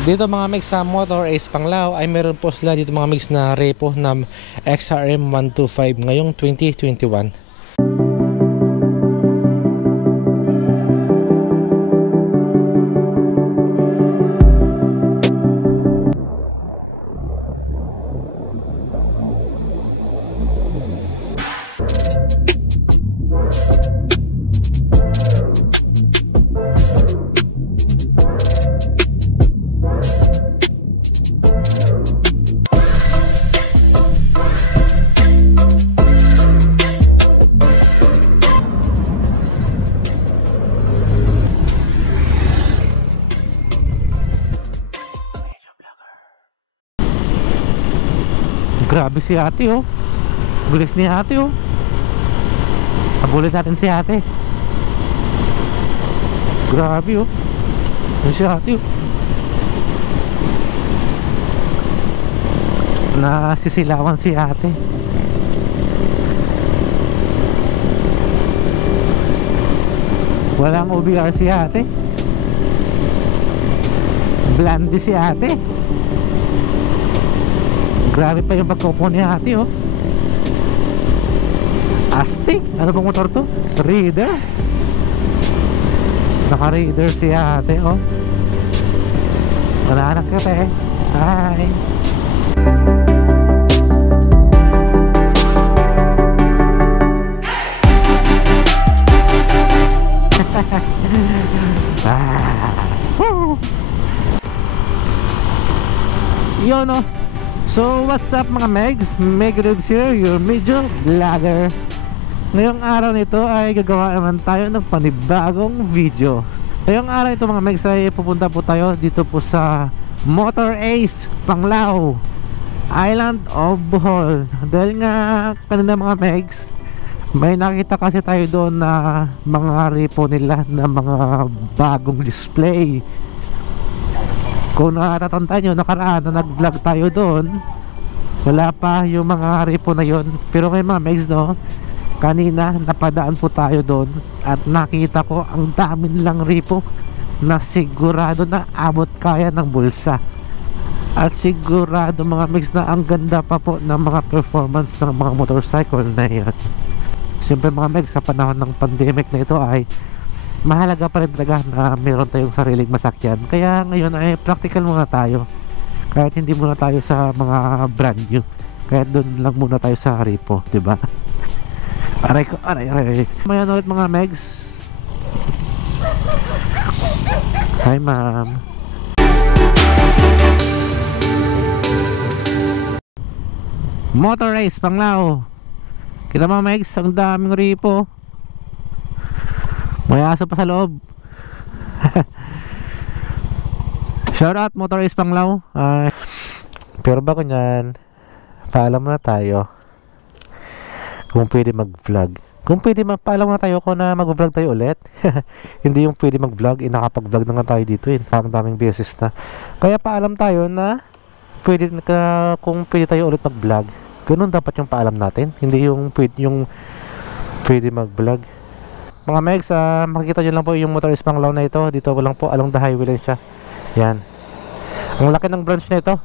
Dito mga mix sa Motor Ace Panglao ay meron po sila dito mga mix na repo na XRM 125 ngayong 2021. Grabe si ate oh. Bilis ni ate oh. Abulit natin si ate. Grabe oh. Yan si ate oh. Nasisilawan si ate. Walang OBR si ate. Blandi si ate. Grabe pa yung pagkupo ni ate oh. Astig. Ano bang motor to? Raider. Naka-Raider si ate oh. Wala anak ka eh. Hi. Yun oh. So what's up mga Megs? Megribs here, your medyo vlogger. Ngayong araw nito ay gagawa naman tayo ng panibagong video. Ngayong araw ito mga Megs ay pupunta po tayo dito po sa Motor Ace Panglao, Island of Bohol. Dahil nga kanina mga Megs, may nakita kasi tayo doon na mga repo nila na mga bagong display. Kung natatandaan nyo, nakaraan na nag-vlog tayo doon, wala pa yung mga repo na yon. Pero ngayon mga Megs no, kanina napadaan po tayo doon at nakita ko ang dami nilang repo na sigurado na abot kaya ng bulsa. At sigurado mga Megs na ang ganda pa po ng mga performance ng mga motorcycle na yun. Siyempre mga Megs, sa panahon ng pandemic na ito ay mahalaga pa rin talaga na meron tayong sariling masakyan. Kaya ngayon ay practical muna tayo. Kahit hindi muna tayo sa mga brand new. Kahit doon lang muna tayo sa repo, diba? Aray ko, aray. Mayan ulit mga Megs. Hi ma'am. Motor Race Panglao. Kita mga Megs, ang daming repo. May aso pa sa loob. Shout out Motor Ace Panglao. Pero bago nyan, paalam na tayo kung pwede mag-vlog. Kung pwede paalam na tayo kung na mag-vlog tayo ulit. Hindi yung pwede mag-vlog, nakapag-vlog na nga tayo dito ang daming beses na. Kaya paalam tayo na pwede, kung pwede tayo ulit mag-vlog. Ganun dapat yung paalam natin. Hindi yung pwede mag-vlog. Mga Megs, makikita nyo lang po yung Motor Ace Panglao na ito. Dito lang po, along the highway lang siya. Yan. Ang laki ng branch na ito.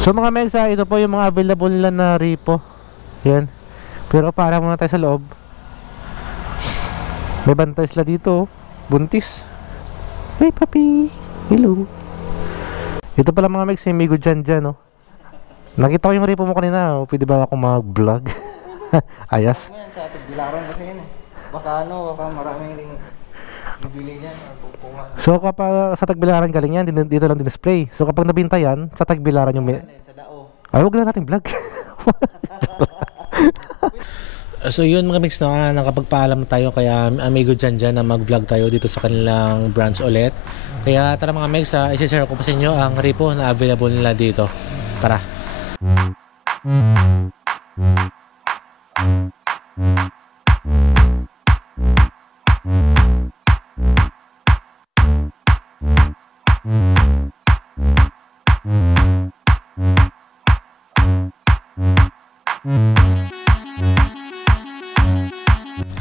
So mga Megs, ito po yung mga available nila na repo. Yan. Pero para muna tayo sa loob. May bantay sila dito. Buntis. Hey papi. Hello. Ito pala mga Megs, may migo dyan oh. Nakita ko yung repo mo kanina. Pwede ba ako mag-vlog? Ayas. Sa Tagbilaran kasi yan eh. Baka maraming ring bibili niyan or pupungan. So kapag sa Tagbilaran galing yan, dito lang din-display. So kapag nabinta yan, sa Tagbilaran yung Sa Dao. Ay, huwag na natin vlog. So yun mga Megs, nakapagpaalam tayo. Kaya amigo dyan na mag-vlog tayo dito sa kanilang branch ulit. Kaya tara mga Megs, isi-share ko pa sa inyo ang repo na available nila dito. Tara.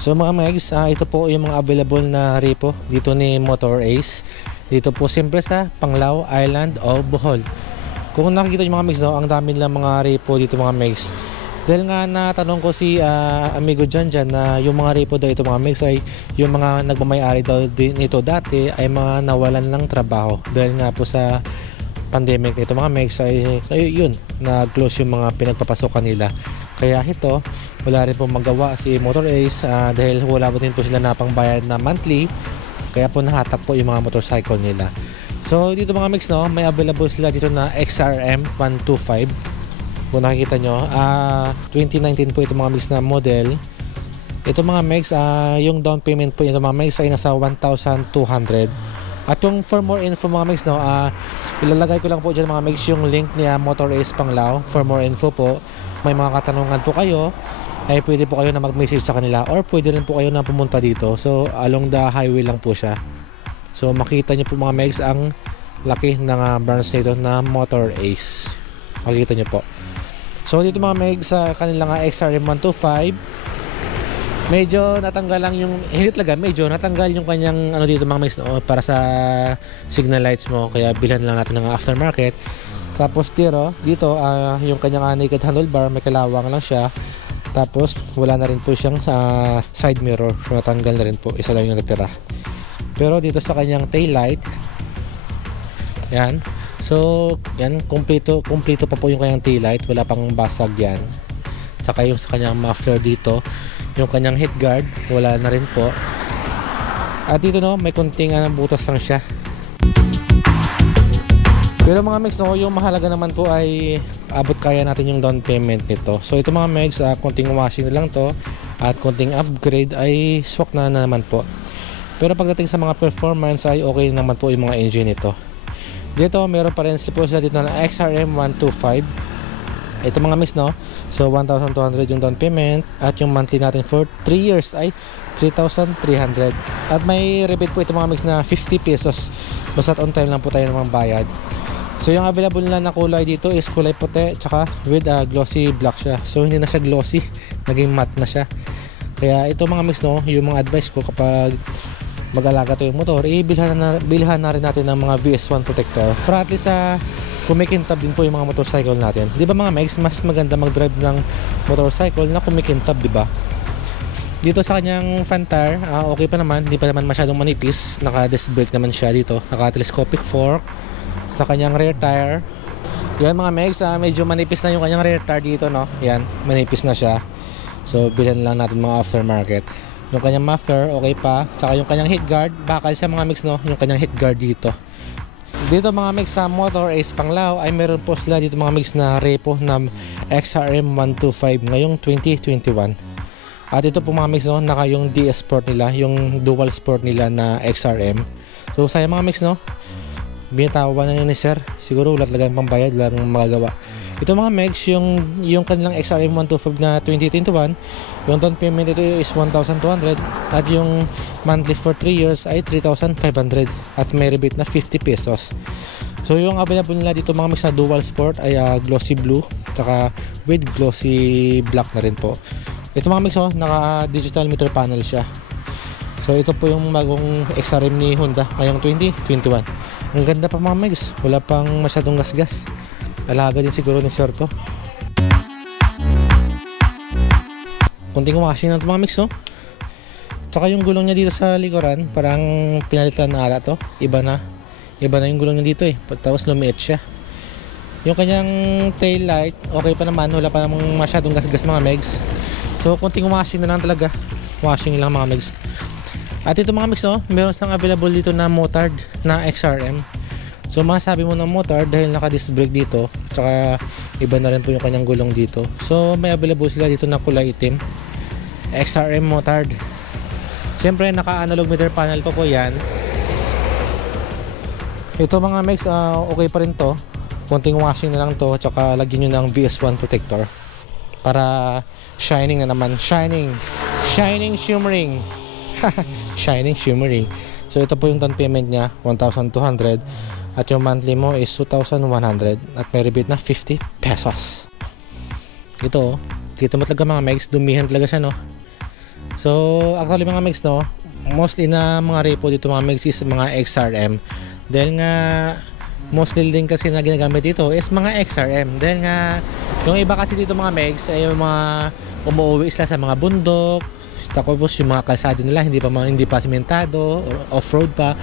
So mga Megs, ito po yung mga available na repo dito ni Motor Ace. Dito po siyempre sa Panglao Island o Bohol. Kung nakikita nyo mga megs, no, ang dami nilang mga repo dito mga megs. Dahil nga natanong ko si amigo dyan na yung mga repo daw ito mga megs ay yung mga nagmamayari daw nito dati ay mga nawalan ng trabaho. Dahil nga po sa pandemic nito mga megs ay yun, nag-close yung mga pinagpapasokan nila. Kaya ito, wala rin po magawa si Motor Ace dahil wala po din po sila na pangbayad na monthly. Kaya po nahatak po yung mga motorcycle nila. So dito mga megs, no, may available sila dito na XRM 125. Kung nakikita nyo, 2019 po ito mga megs na model. Ito mga megs, yung down payment po ito mga megs ay nasa 1,200. At yung for more info mga megs, no, ilalagay ko lang po dyan mga megs yung link ni Motor Ace Panglao. For more info po, may mga katanungan po kayo, ay pwede po kayo na mag-message sa kanila or pwede rin po kayo na pumunta dito. So along the highway lang po siya. So makita nyo po mga megs ang laki ng branch nito na Motor Ace. Makikita nyo po. So dito mga megs sa kanilang XRM 125, medyo natanggal lang yung, hindi talaga, medyo natanggal yung kanyang ano dito mga megs, no, para sa signal lights mo, kaya bilhan lang natin ng aftermarket. Tapos dito yung kanyang naked handlebar, may kalawang lang siya. Tapos wala na rin po siyang side mirror, so natanggal na rin po, isa lang yung natira. Pero dito sa kanyang tail light, yan. So, yan, kumpleto pa po yung kanyang tail light, wala pang basag yan. Tsaka yung sa kanyang muffler dito, yung kanyang head guard, wala na rin po. At dito no, may konting butas lang siya. Pero mga megs, no, yung mahalaga naman po ay abot kaya natin yung down payment nito. So ito mga megs, konting washing na lang to at konting upgrade ay swak na naman po. Pero pagdating sa mga performance ay okay naman po yung mga engine nito. Dito meron pa rin po sila dito na XRM 125. Ito mga megs, no, so 1,200 yung down payment at yung monthly natin for 3 years ay 3,300. At may rebate po ito mga megs na 50 pesos basta on time lang po tayo namang bayad. So yung available na kulay dito is kulay puti tsaka with glossy black siya. So hindi na siya glossy, naging matte na siya. Kaya ito mga megs, no, yung mga advice ko kapag mag-alaga to yung motor, bilhan na rin natin ng mga VS1 protector para at least kumikintab din po yung mga motorcycle natin. Di ba mga megs, mas maganda mag-drive ng motorcycle na kumikintab, di ba? Dito sa kanyang front tire, okay pa naman, hindi pa naman masyadong manipis. Naka-disc brake naman siya dito, naka-telescopic fork. Sa kanyang rear tire, yan mga megs, medyo manipis na yung kanyang rear tire dito, no? Yan, manipis na siya. So bilhan lang natin mga aftermarket. Yung kanyang muffler, okay pa. Tsaka yung kanyang head guard, bakal siya mga megs, no? Yung kanyang head guard dito. Dito mga megs sa Motor Ace Panglao ay meron po sila dito mga megs na repo na XRM 125 ngayong 2021. At ito po mga megs, no, naka yung DS Sport nila, yung dual sport nila na XRM. So saya mga megs, no, binitawan na ni sir. Siguro wala talagang pambayad, wala nang magagawa. Ito mga megs, yung kanilang XRM 125 na 2021, yung down payment ito is 1,200 at yung monthly for 3 years ay 3,500 at may rebate na 50 pesos. So yung available nila dito mga megs na dual sport ay glossy blue tsaka with glossy black na rin po. Ito mga megs, naka digital meter panel siya. So ito po yung bagong XRM ni Honda ngayong 2021. Ang ganda pa mga megs, wala pang masyadong gasgas. Alaga din siguro ni sir to. Kunting washing ng mga megs, no? Tsaka yung gulong niya dito sa likuran, parang pinalitan na ata to. Iba na yung gulong niya dito eh. Tapos lumiit siya. Yung kanyang tail light, okay pa naman, wala pa namang masyadong gasgas mga megs. So kunting washing na lang talaga. Washing lang mga megs. At ito mga megs, no, meron silang available dito na motard na XRM. So masabi mo ng motor dahil naka-disc brake dito, tsaka iba na rin po yung kanyang gulong dito. So may available sila dito na kulay itim, XRM motard. Siyempre naka-analog meter panel po yan. Ito mga megs, okay pa rin to. Konting washing na lang to, tsaka lagyan nyo ng VS1 protector para shining na naman. Shining, shimmering. Shining, shimmering. So ito po yung down payment niya, 1,200. At yung monthly mo is 2,100 at may rebate na 50 pesos. Ito, kita mo talaga mga megs, dumihan talaga siya, no? So actually mga megs, no, mostly na mga repo dito mga megs is mga XRM Dahil nga mostly din kasi na ginagamit dito is mga XRM. Dahil nga yung iba kasi dito mga megs ay yung mga umuwi sila sa mga bundok, tapos yung mga kalsada nila hindi pa simentado or off-road pa.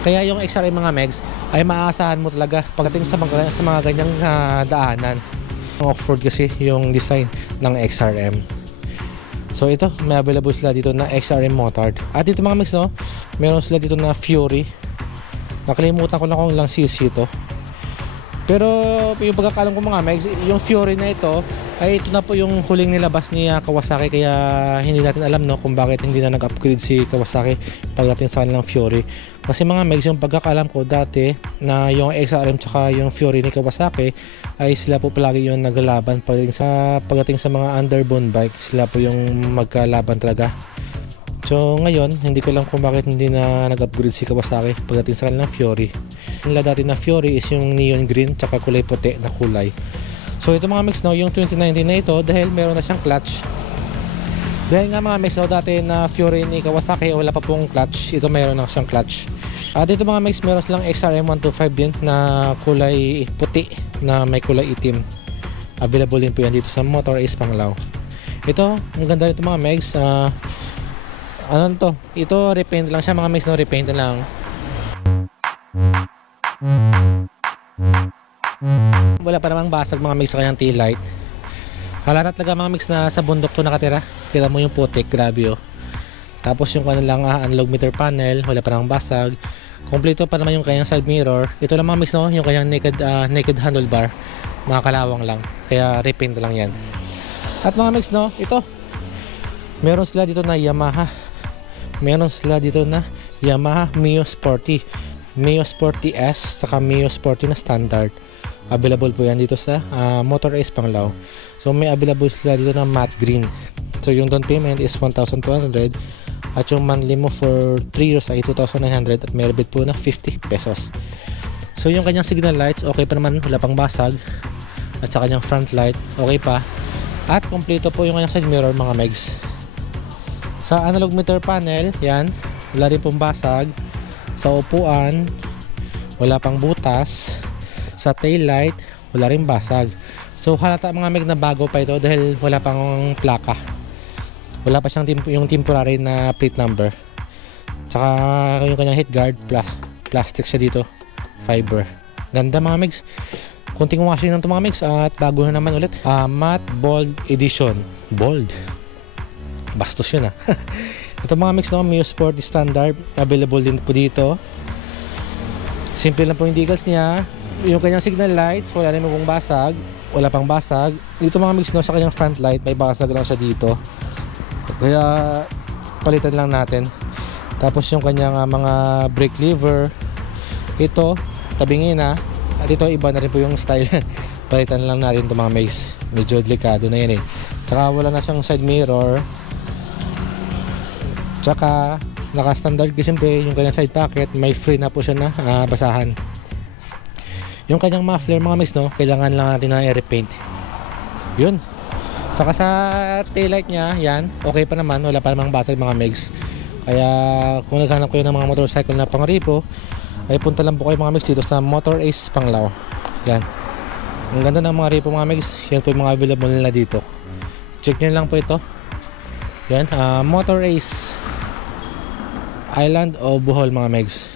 Kaya yung XRM mga megs ay maaasahan mo talaga pagdating sa mga ganyang daanan. Off-road kasi yung design ng XRM. So ito, may available sila dito na XRM motard. At dito mga megs, no, meron sila dito na Fury. Nakalimutan ko na kung ilang cc ito. Pero yung pagkakalam ko mga megs, yung Fury na ito ay ito na po yung huling nilabas ni Kawasaki, kaya hindi natin alam, no, kung bakit hindi na nag-upgrade si Kawasaki pagdating sa kanilang Fury. Kasi mga megs, yung pagkakalam ko dati na yung XRM tsaka yung Fury ni Kawasaki ay sila po palagi yung naglalaban pagdating sa mga underbone bike. Sila po yung magkalaban talaga. So ngayon, hindi ko lang kung bakit hindi na nag-upgrade si Kawasaki pagdating sa kanilang Fury. Nila dati na Fury is yung neon green tsaka kulay puti na kulay. So ito mga mix, no, yung 2019 na ito, dahil meron na siyang clutch. Dahil nga mga mix, no, dati na Fury ni Kawasaki wala pa pong clutch, ito meron na siyang clutch. At ito mga mix, meron silang XRM 125 din na kulay puti na may kulay itim. Available din po yan dito sa Motor Ace Panglao. Ito, ang ganda nito mga mix. Ano to? Ito repaint lang siya mga mix, no, repaint lang. Wala pa namang basag mga mix sa kanyang tail light. Halata talaga mga mix na sa bundok to nakatira. Kita mo yung putik, grabe oh. Tapos yung kanilang analog meter panel, wala pa namang basag. Kompleto pa naman yung kanyang side mirror. Ito lang mga mix, no, yung kanyang naked handlebar. Mga kalawang lang. Kaya repaint lang yan. At mga mix, no, ito. Meron sila dito na Yamaha. Meron sila dito na Yamaha Mio Sporty. Mio Sporty S saka Mio Sporty na standard. Available po yan dito sa Motor Ace Panglao. So may available sila dito na matte green. So yung down payment is 1,200 at yung monthly mo for 3 years ay 2,900 at may rebate po na 50 pesos. So yung kanyang signal lights okay pa naman, wala pang basag. At sa kanyang front light okay pa. At kompleto po yung kanyang side mirror mga megs. Sa analog meter panel, yan, wala rin pong basag. Sa upuan, wala pang butas. Sa tail light, wala rin basag. So halata mga meg na bago pa ito dahil wala pang plaka. Wala pa siyang yung temporary na plate number. Tsaka yung kanyang head guard, plastic siya dito, fiber. Ganda mga megs. Kunting washing lang ito mga megs at bago na naman ulit. Matte Bold Edition. Bold. Bastos yun Ito mga mix, no, Mio Sporty Standard, available din po dito. Simple lang po yung decals niya. Yung kanyang signal lights, wala rin pong basag, wala pang basag. Dito mga mix, no, sa kanyang front light, may basag lang siya dito. Kaya palitan lang natin. Tapos yung kanyang mga brake lever, ito, tabingin na. At ito, iba na rin po yung style. Palitan lang natin ito mga mix. Medyo delikado na yan Tsaka wala na siyang side mirror. Tsaka naka-standard kasi siyempre yung kanyang side pocket may free na po siya na basahan. Yung kanyang muffler mga mix, no, kailangan lang natin na i-repaint. Yun. Tsaka sa taillight niya, yan, okay pa naman, wala pa namang basag mga mix. Kaya kung naghanap kayo ng mga motorcycle na pang-repo, ay punta lang po kayo mga mix dito sa Motor Ace Panglao. Yan. Ang ganda ng mga repo mga mix. Yan po yung mga available nila dito. Check nyo lang po ito. Yan, Motor Ace Island o Bohol mga megs.